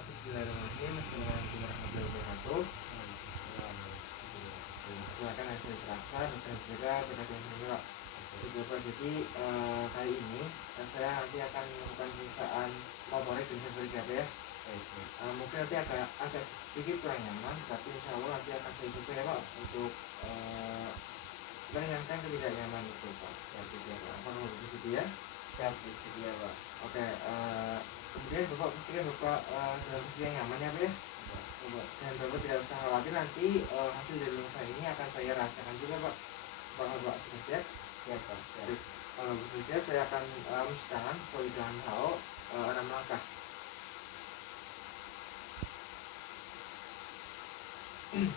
Bismillahirrahmanirrahim. Assalamualaikum warahmatullahi wabarakatuh. Silakan hasil terasa dan juga perhatian semua. Coba jadi kali ini saya nanti akan melakukan pemeriksaan motorik dan sensorik ya. Mungkin nanti agak sedikit kurang nyaman, tapi insya Allah nanti akan saya coba ya Pak untuk meringankan ketidaknyaman itu Pak. Siap ya Pak. Apakah bersedia? Siap bersedia Pak. Oke. Kemudian Bapak pastikan Bapak dalam posisi yang nyaman ya Pak ya. Dan Bapak tidak usah khawatir, nanti hasil dari usaha ini akan saya rahasiakan juga Pak. Bapak sudah siap? Siap Pak. Kalau sudah siap, saya akan mencuci tangan sesuai dengan WHO 6 langkah.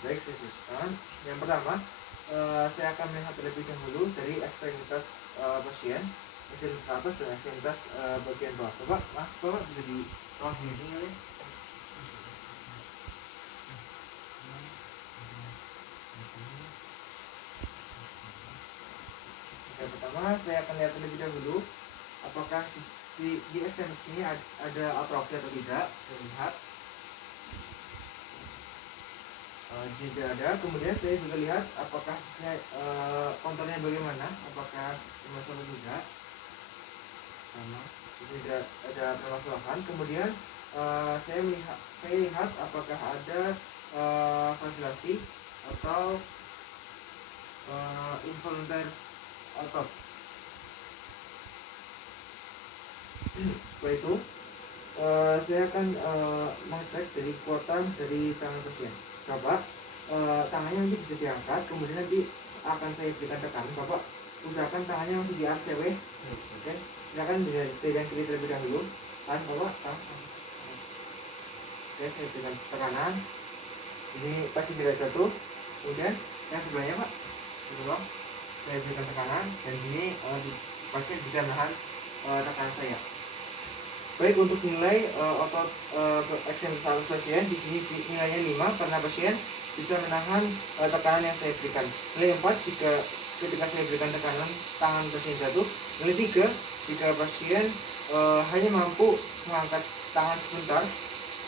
Baik, saya susun. Yang pertama, saya akan melihat terlebih dahulu dari ekstremitas pasien, ekstremitas atas dan ekstremitas bagian bawah. Bapak bisa di tolong sini ya. Yang pertama, saya akan lihat terlebih dahulu apakah di ekstremitas ini ada atrofi atau tidak. Saya lihat. Di sini tidak ada. Kemudian saya juga lihat apakah konturnya bagaimana, apakah bermasalah atau tidak. Sama. Di sini tidak ada permasalahan. Kemudian saya lihat apakah ada vasilasi atau involuntar otot. Setelah itu saya akan mengecek dari kekuatan dari tangan pasien. Bapak tangannya nanti bisa diangkat, kemudian nanti akan saya berikan tekanan. Bapak usahakan tangannya masih di atas ya, Oke, silakan dengan kiri terlebih dahulu. Bapak Oke, saya berikan tekanan. Di sini pasti tidak jatuh. Kemudian yang sebelahnya Pak, saya berikan tekanan dan di sini pasien bisa menahan tekanan saya. Baik, untuk nilai otot ekstremitas pasien di sini nilainya 5 karena pasien bisa menahan tekanan yang saya berikan. Nilai 4 jika ketika saya berikan tekanan tangan pasien jatuh. Nilai 3 jika pasien hanya mampu mengangkat tangan sebentar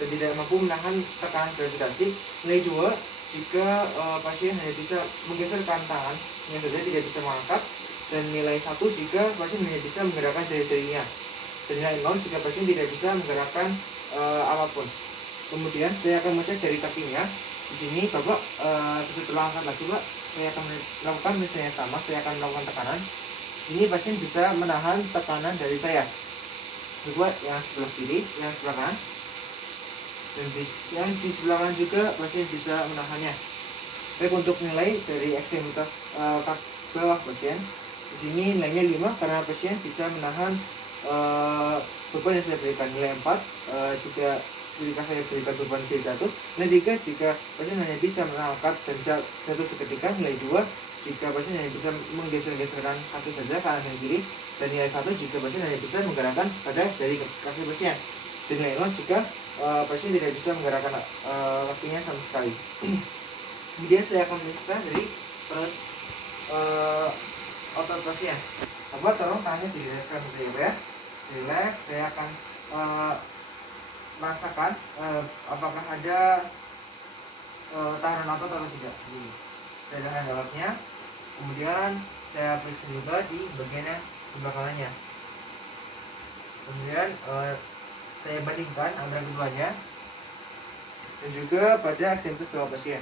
dan tidak mampu menahan tekanan gravitasi. Nilai 2 jika pasien hanya bisa menggeserkan tangan saja, tidak bisa mengangkat. Dan nilai 1 jika pasien hanya bisa menggerakkan jari-jarinya. Dan nilai 0 jika pasien tidak bisa menggerakkan apapun. Kemudian saya akan mengecek dari kakinya. Di sini Bapak bisa tolong angkat lagi Pak. Saya akan melakukan misalnya sama. Saya akan melakukan tekanan. Di sini pasien bisa menahan tekanan dari saya. Bapak yang sebelah kiri, yang sebelah kanan, dan yang di sebelah kanan juga pasien bisa menahannya. Baik, untuk nilai dari ekstremitas bawah pasien, di sini nilainya 5 karena pasien bisa menahan beban yang saya berikan. Nilai 4 jika saya berikan beban kiri 1. Nilai 3 jika pasien hanya bisa mengangkat dan jatuh seketika. Nilai 2 jika pasien hanya bisa menggeser-geserkan kaki saja kanan dan kiri. Dan nilai 1 jika pasien hanya bisa menggerakkan pada jari kaki pasien. Dan nilai 0 jika pasien tidak bisa menggerakkan kakinya sama sekali. Kemudian saya akan memeriksa dari terus otot pasien. Bapak tolong tangannya dirilekskan saja ya. Relax, saya akan merasakan apakah ada tahanan otot atau tidak. Saya tahan ototnya, kemudian saya periksa juga di bagian sebelah kanannya. Kemudian saya bandingkan antara keduanya dan juga pada ekstremitas bawah pasien.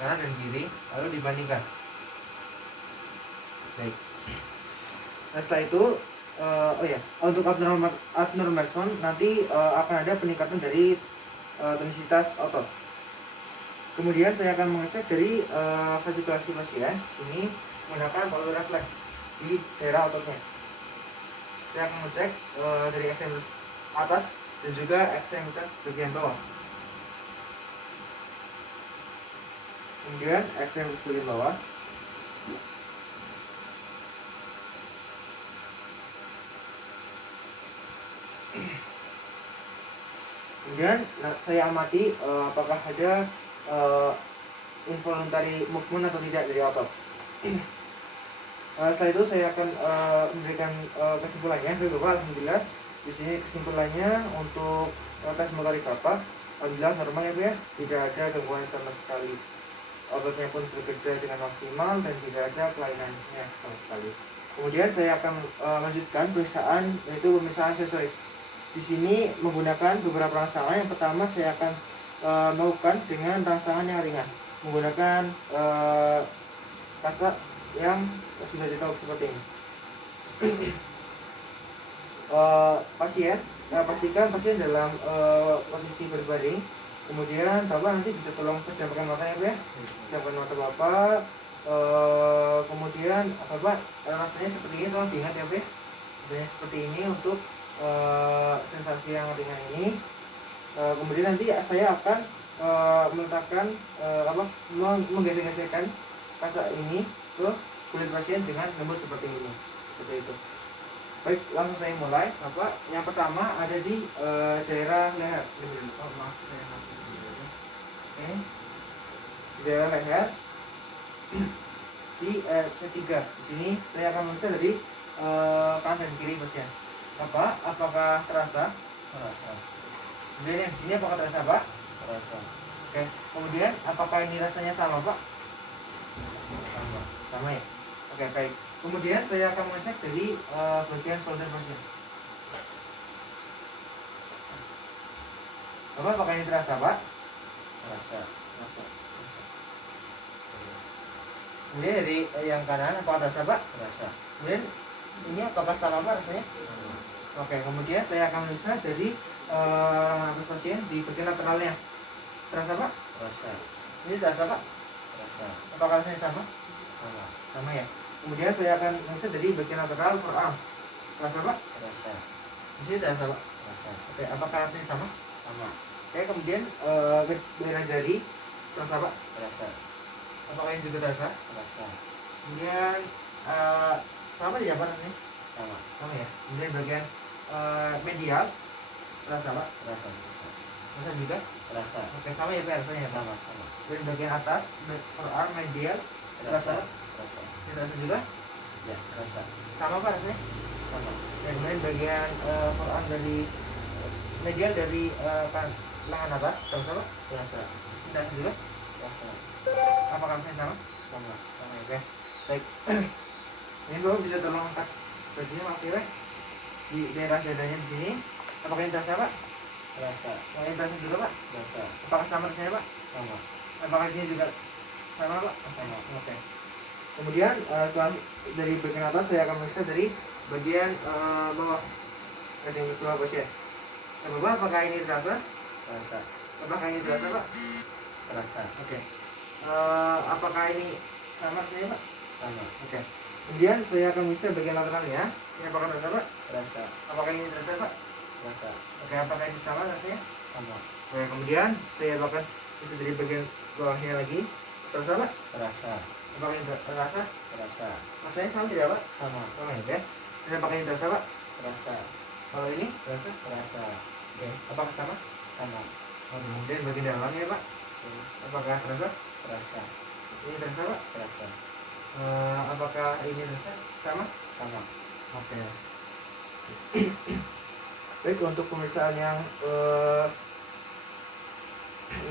Kanan dan kiri, lalu dibandingkan. Baik. Nah, setelah itu untuk abnormal respon nanti akan ada peningkatan dari tonisitas otot. Kemudian saya akan mengecek dari fascikulasi pasien. Sini menggunakan power reflex di daerah ototnya. Saya akan mengecek dari ekstremitas atas dan juga ekstremitas bagian bawah. Kemudian ekstremitas bagian bawah. Kemudian saya amati apakah ada involuntary movement atau tidak dari otot. Setelah itu saya akan memberikan kesimpulannya. Baik Bapak, alhamdulillah di sini kesimpulannya untuk tes motorik Bapak alhamdulillah normal ya Pak ya, tidak ada gangguan sama sekali. Ototnya pun bekerja dengan maksimal dan tidak ada kelainannya sama sekali. Kemudian saya akan melanjutkan pemeriksaan, yaitu pemeriksaan sensorik. Di sini menggunakan beberapa rangsangan. Yang pertama saya akan melakukan dengan rangsangan yang ringan, menggunakan kasat yang sudah ditahu seperti ini. Pastikan pasien dalam posisi berbaring. Kemudian Bapak nanti bisa tolong pejamkan matanya Pak ya. Pejamkan mata Bapak. Kemudian Bapak rasanya seperti ini, tolong diingat ya Pak ya. Rasanya seperti ini untuk sensasi yang ringan ini. Kemudian nanti saya akan meletakkan menggesek-gesekkan kasar ini ke kulit pasien dengan lembut seperti ini. Seperti itu. Baik, langsung saya mulai. Yang pertama ada di daerah leher. Oke. Di daerah leher di C3. Di sini saya akan memeriksa dari kanan dan kiri pasien. Apakah terasa? Terasa. Kemudian yang di sini apakah terasa Pak? Terasa. Oke. Kemudian apakah ini rasanya sama Pak? Sama. Sama ya. Oke, baik. Kemudian saya akan mengecek dari bagian shoulder pasien. Apakah ini terasa Pak? Terasa. Terasa. Kemudian dari yang kanan apakah terasa Pak? Terasa. Kemudian ini apakah sama Pak rasanya? Sama. Oke, kemudian saya akan melihat dari atas pasien di bagian lateralnya. Terasa Pak? Terasa. Ini terasa Pak? Terasa. Apakah rasanya sama? Sama. Sama ya. Kemudian saya akan melihat dari bagian lateral forearm. Terasa Pak? Terasa. Di sini terasa Pak? Terasa. Oke, apakah rasanya sama? Sama. Oke, kemudian ke daerah jari. Terasa Pak? Terasa. Apakah ini juga terasa? Terasa. Kemudian sama tidak Pak rasanya? Sama. Sama ya. Kemudian bagian medial. Terasa Pak? Terasa. Terasa juga? Terasa. Oke, sama ya Pak rasanya ya Pak? Sama. Sama. Kemudian bagian atas, forearm medial. Terasa Pak? Terasa. Ini terasa juga? Ya, terasa. Sama Pak rasanya? Sama. Dan kemudian bagian forearm dari medial dari lengan atas, terasa Pak? Terasa. Ini terasa juga? Terasa. Apakah rasanya sama? Sama. Sama ya Pak? Baik. Ini Bapak bisa tolong angkat bajunya maaf ya Pak? Di daerah dadanya di sini. Apakah ini terasa Pak? Terasa. Apakah ini terasa juga Pak? Terasa. Apakah sama rasanya Pak? Sama. Apakah ini juga sama Pak? Sama. Oke. Kemudian setelah dari bagian atas saya akan meriksa dari bagian bawah yang bawah pasien. Nah, Bapak apakah ini terasa? Terasa. Apakah ini terasa Pak? Terasa. Oke. Apakah ini sama rasanya Pak? Sama. Oke. Kemudian saya akan meriksa bagian lateralnya. Ini apakah terasa Pak? Terasa. Apakah ini terasa Pak? Terasa. Oke. Apakah ini sama rasanya? Sama. Oke. Kemudian saya akan meriksa dari bagian bawahnya lagi. Terasa Pak? Terasa. Apakah ini terasa? Terasa. Rasanya sama tidak Pak? Sama. Sama ya. Dan apakah ini terasa Pak? Terasa. Kalau ini terasa? Terasa. Oke. Apakah sama? Sama. Kemudian bagian dalamnya Pak? Apakah terasa? Terasa. Ini terasa Pak? Terasa. Apakah ini terasa? Sama? Sama. Oke. Baik, untuk pemeriksaan yang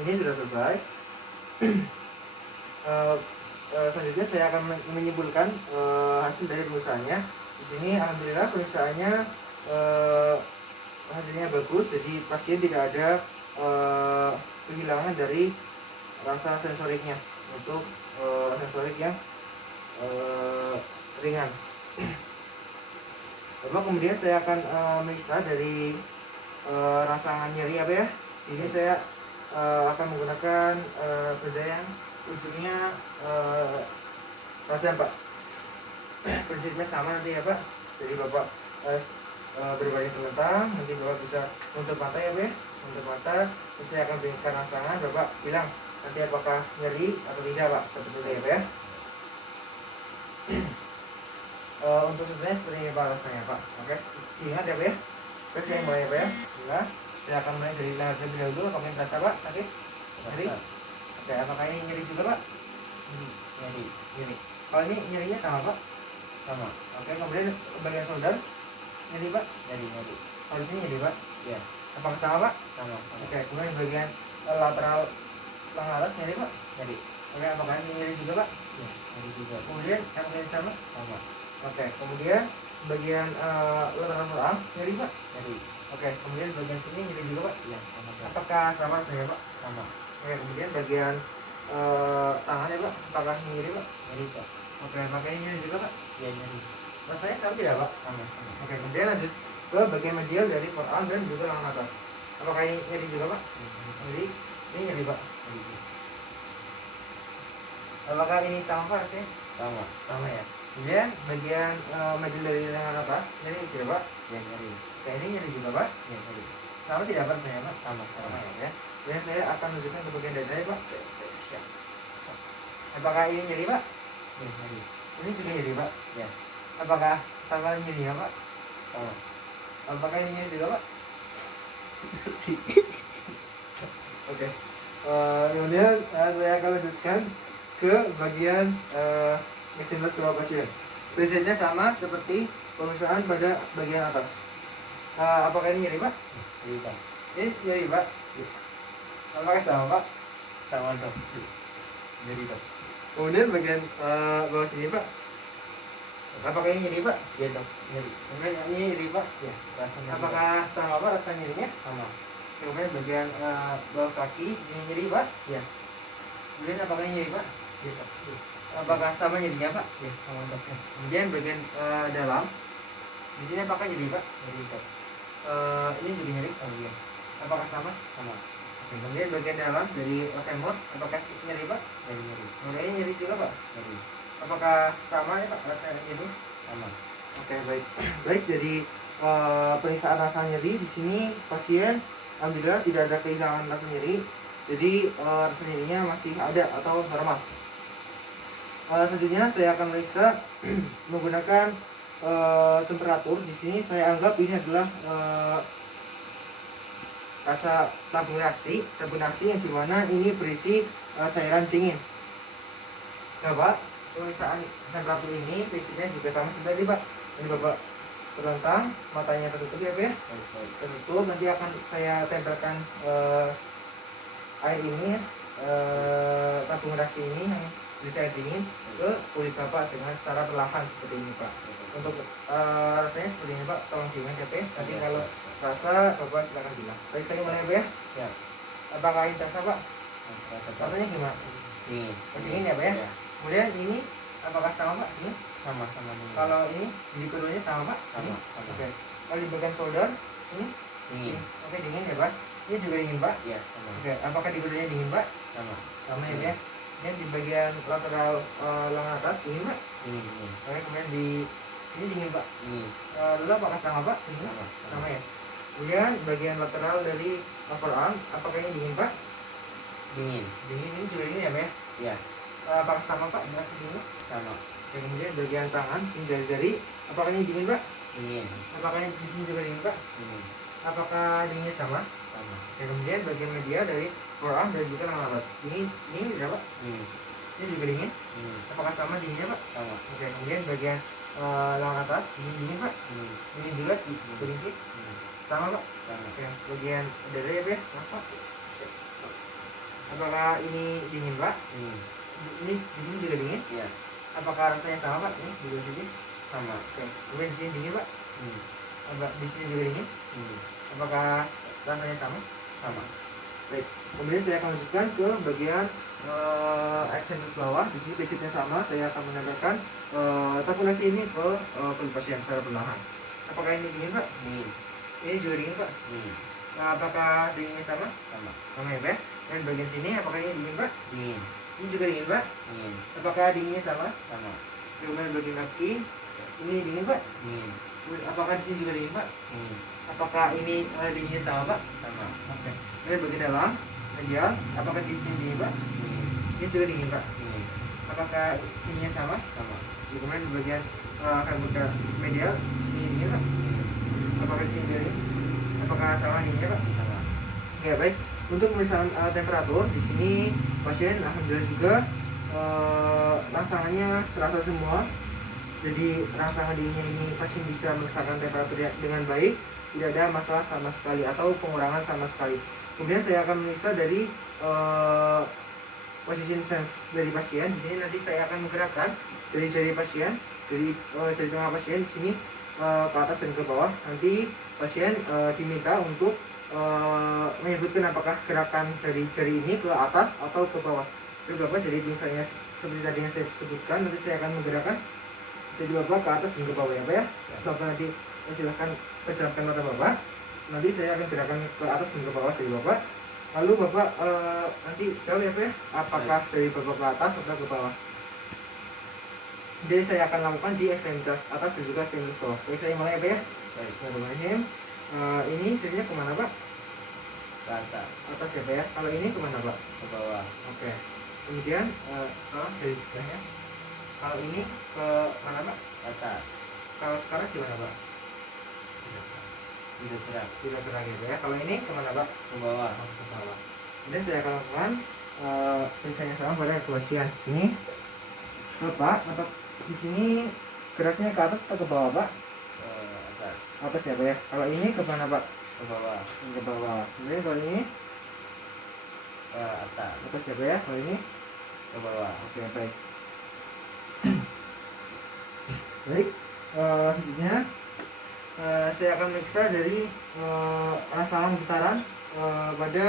ini sudah selesai. Selanjutnya saya akan menyimpulkan hasil dari pemeriksaannya. Di sini alhamdulillah pemeriksaannya hasilnya bagus, jadi pasien tidak ada kehilangan dari rasa sensoriknya untuk sensorik yang ringan. Lalu kemudian saya akan meriksa dari rangsangan nyeri apa ya. Ini saya akan menggunakan benda yang ujungnya rasa Pak. Prinsipnya sama nanti ya Pak. Jadi Bapak berbaring terlentang, nanti Bapak bisa menutup mata ya Pak ya. Menutup mata, dan saya akan berikan rangsangan, Bapak bilang nanti apakah nyeri atau tidak Pak. Seperti itu ya Pak ya. Untuk sebenarnya seperti ini Pak rasanya Pak. Oke, ingat ya Pak ya. Oke, saya mulai ya Pak ya. Bismillah. Saya akan mulai dari leher terlebih dahulu. Apakah ini terasa Pak? Sakit? Nyeri? Oke, apakah ini nyeri juga Pak? Nyeri. Nyeri. Kalau ini nyerinya sama Pak? Sama. Oke, kemudian bagian shoulder nyeri Pak. Nyeri. Kalau di sini nyeri Pak. Ya. Apakah sama Pak? Sama. Oke, kemudian bagian lateral lengan atas nyeri Pak. Nyeri. Oke, apakah ini nyeri juga Pak? Ya. Nyeri juga. Kemudian apakah ini sama? Sama. Oke, kemudian bagian lateral forearm nyeri Pak. Nyeri. Oke, kemudian bagian sini nyeri juga Pak. Ya. Sama. Apakah sama rasanya Pak? Sama. Oke, kemudian bagian tangannya Pak, apakah nyeri Pak? Nyeri Pak. Oke, apakah ini nyeri juga Pak? Ya nyeri. Rasanya sama tidak Pak? Sama. Oke, kemudian lanjut ke bagian medial dari forearm dan juga lengan atas. Apakah ini nyeri juga Pak? Nyeri, ini nyeri Pak. Nyeri. Apakah ini sama Pak rasanya? Sama. Sama ya. Kemudian bagian medial dari lengan atas nyeri tidak Pak? Ya nyeri. Oke, ini nyeri juga Pak. Ya nyeri. Sama tidak Pak rasanya Pak? Sama. Sama ya. Kemudian saya akan menunjukkan ke bagian dada ya Pak. Apakah ini nyeri Pak? Ya nyeri. Ini juga nyeri Pak. Ya. Apakah sama nyerinya Pak? Sama. Apakah ini nyeri juga Pak? Oke. Kemudian saya akan lanjutkan ke bagian external sebuah pasien. Prinsipnya sama seperti pemisahan pada bagian atas. Apakah ini nyeri Pak? Nyeri Pak. Ini nyeri Pak. Apakah sama Pak? Sama dok. Nyeri dok. Kemudian bagian bawah sini Pak. Apakah ini nyeri Pak? Ya dok. Nyeri. Kemudian ini nyeri Pak. Ya. Rasanya. Apakah sama Pak rasa nyerinya? Sama. Kemudian bagian bawah kaki sini nyeri Pak. Ya. Kemudian apakah ini nyeri Pak? Ya dok. Apakah sama nyerinya Pak? Ya sama dok. Kemudian bagian dalam di sini apakah nyeri Pak? Nyeri dok. Ini juga nyeri. Oh iya. Apakah sama? Sama. Oke, kemudian bagian dalam dari remote apakah nyeri Pak? Nyeri. Kemudian ini nyeri juga Pak. Nyeri. Apakah sama ya Pak rasa nyeri? Sama. Oke, baik. Baik, jadi periksaan rasa nyeri di sini pasien alhamdulillah tidak ada kehilangan rasa nyeri. Jadi rasa nyerinya masih ada atau normal. Selanjutnya saya akan meriksa menggunakan temperatur. Di sini saya anggap ini adalah kaca tabung reaksi yang dimana ini berisi cairan dingin. Nah Pak, pemeriksaan temperatur ini prinsipnya juga sama seperti Pak. Ini Bapak terlentang, matanya tertutup ya Pak ya. Baik. Tertutup, nanti akan saya tempelkan air ini tabung reaksi ini yang berisi air dingin ke kulit Bapak dengan secara perlahan seperti ini Pak. Untuk rasanya seperti ini Pak, tolong diingat ya Pak ya. Nanti kalau rasa Bapak silakan bilang. Baik, saya mulai Pak ya. Ya. Apakah ini terasa Pak? Rasa Rasanya gimana? dingin. Dingin ya Pak ya. Ya. Kemudian ini apakah sama Pak? Ini Sama dingin. kalau ini di keduanya sama Pak? Sama. Ini? Sama. Oke. Kalau di bagian shoulder sini? Dingin. Oke, dingin ya Pak. Ini juga dingin Pak. Ya. Sama. Oke, apakah di keduanya dingin Pak? Sama. Sama ya Pak ya. Kemudian di bagian lateral lengan atas dingin Pak. Dingin. Oke, kemudian di ini dingin Pak. Dingin. Lalu apakah sama Pak? Dingin? Sama. Sama ya. Kemudian bagian lateral dari forearm apakah ini dingin Pak? Dingin. Dingin, ini juga dingin ya Pak ya. Ya. Apakah sama Pak? Masih dingin? Sama. Oke, kemudian bagian tangan sini jari-jari apakah ini dingin Pak? Dingin. Apakah ini di sini juga dingin Pak? Dingin. Apakah dinginnya sama? Sama. Oke, kemudian bagian media dari forearm dan juga lengan atas dingin tidak Pak? Dingin. Ini juga dingin. Dingin. Apakah sama dinginnya Pak? Sama. Oke, kemudian bagian lengan atas dingin Pak? Dingin. Dingin juga di dingin sama Pak? Sama. Oke, bagian dada ya Pak ya? Maaf, Pak. Oke. Apakah ini dingin Pak? Dingin. Ini di sini juga dingin. Iya. Apakah rasanya sama Pak? Ini di bawah sini. Sama. Oke. Kemudian di sini dingin Pak. Dingin. Apa di sini juga dingin? Dingin. Apakah rasanya sama? Sama. Baik. Kemudian saya akan lanjutkan ke bagian extenders bawah. Di sini prinsipnya sama. Saya akan menambahkan tabulasi ini ke kulit pasien secara perlahan. Apakah ini dingin Pak? Dingin. Ini juga dingin Pak. Dingin. Nah, apakah dinginnya sama? Sama. Sama ya Pak ya? Dan bagian sini apakah ini dingin Pak? Dingin. Ini juga dingin Pak. Dingin. Apakah dinginnya sama? Sama. Kemudian bagian kaki ini dingin Pak. Dingin. Apakah di sini juga dingin Pak? Dingin. Apakah ini dinginnya sama Pak? Sama. Oke. Kemudian bagian dalam medial apakah di sini dingin Pak? Dingin. Ini juga dingin Pak. Dingin. Apakah dinginnya sama? Sama. Kemudian di bagian rambut medial di sini dingin Pak. Dingin. Apakah di sini juga dingin? Apakah sama dinginnya Pak? Sama. Ya baik. Untuk pemeriksaan temperatur di sini pasien alhamdulillah juga rangsangannya terasa semua. Jadi rangsangan dinginnya ini pasien bisa merasakan temperaturnya dengan baik, tidak ada masalah sama sekali atau pengurangan sama sekali. Kemudian saya akan memeriksa dari position sense dari pasien. Di sini nanti saya akan menggerakkan dari jari pasien, dari jari tengah pasien di sini ke atas dan ke bawah. Nanti pasien diminta untuk menyebutkan apakah gerakan dari jari ini ke atas atau ke bawah. Jadi Bapak, jadi misalnya seperti tadi yang saya sebutkan, nanti saya akan menggerakkan jadi Bapak ke atas dan ke bawah ya Pak ya. Bapak nanti silahkan persiapkan mata Bapak. Nanti saya akan gerakan ke atas dan ke bawah jadi Bapak. Lalu Bapak nanti jawab ya Pak ya, apakah dari Bapak ke atas atau ke bawah. Jadi saya akan lakukan di ekstremitas atas dan juga ekstremitas bawah. Baik, saya mulai ya Pak ya. Bismillahirrahmanirrahim. Ini jadinya kemana Pak? Ke atas. Atas ya Pak ya. Kalau ini kemana Pak? Ke bawah. Oke. Kemudian dari sebelahnya. Kalau ini ke mana Pak? Ke atas. Kalau sekarang gimana Pak? Tidak gerak. Tidak gerak gitu ya. Kalau ini kemana Pak? Ke bawah. Ke bawah. Kemudian saya akan lakukan misalnya sama pada kepolisian. Di sini Bapak atau di sini geraknya ke atas atau ke bawah Pak? Ke atas. Atas ya Pak ya. Kalau ini ke mana Pak? Ke bawah. Ke bawah. Kemudian kalau ini Ke atas. atas ya Pak ya. Kalau ini Ke bawah. oke baik. Baik. Selanjutnya saya akan meriksa dari rangsangan getaran pada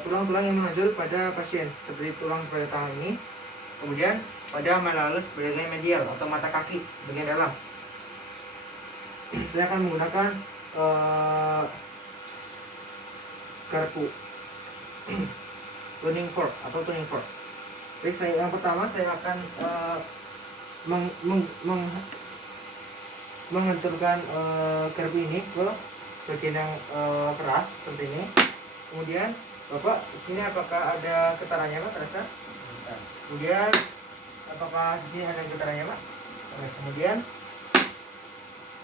tulang-tulang yang menonjol pada pasien seperti tulang pada tangan ini, kemudian pada malalis bagian medial atau mata kaki bagian dalam. Saya akan menggunakan garpu tuning fork atau tuning fork. Baik, yang pertama saya akan menghenturkan garpu ini ke bagian yang keras seperti ini. Kemudian Bapak di sini apakah ada getarannya Pak terasa? Bukan. Kemudian apakah di sini ada getarannya Pak? Oke, kemudian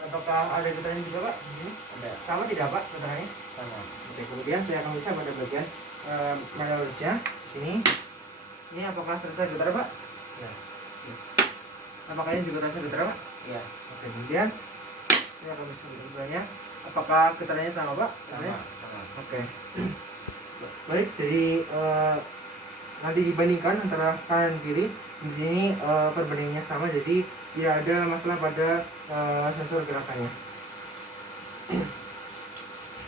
apakah ada getarannya juga Pak? Di sini Ada. sama tidak Pak getarannya? Sama. Oke, kemudian saya akan bisa pada bagian malalisnya di sini. Ini apakah terasa getar Pak? Ya. Apakah ini juga terasa getar Pak? Ya. Oke, kemudian saya akan bisa bertanya, apakah getarannya sama Pak? Sama. Sama. Oke. Baik, jadi nanti dibandingkan antara kanan dan kiri. Di sini perbandingannya sama, jadi tidak ada masalah pada sensor gerakannya.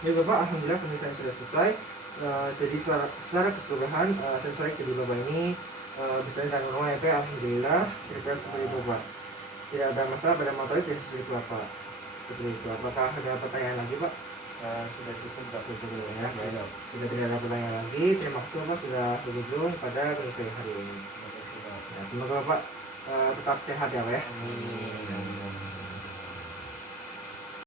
Ya Bapak, alhamdulillah pemeriksaan sudah selesai. Jadi secara keseluruhan sensorik kedua Bapak ini bisa dengan normal ya Pak. Alhamdulillah kira-kira seperti itu Pak. Tidak ada masalah pada motorik dan seperti itu Pak. Seperti itu. Apakah ada pertanyaan lagi Pak? Sudah cukup Pak. Sudah cukup ya. Baik. Jika tidak ada pertanyaan lagi, terima kasih Bapak sudah berkunjung pada pemeriksaan hari ini. Terima kasih, Pak. Semoga Bapak tetap sehat ya Pak ya. Amin.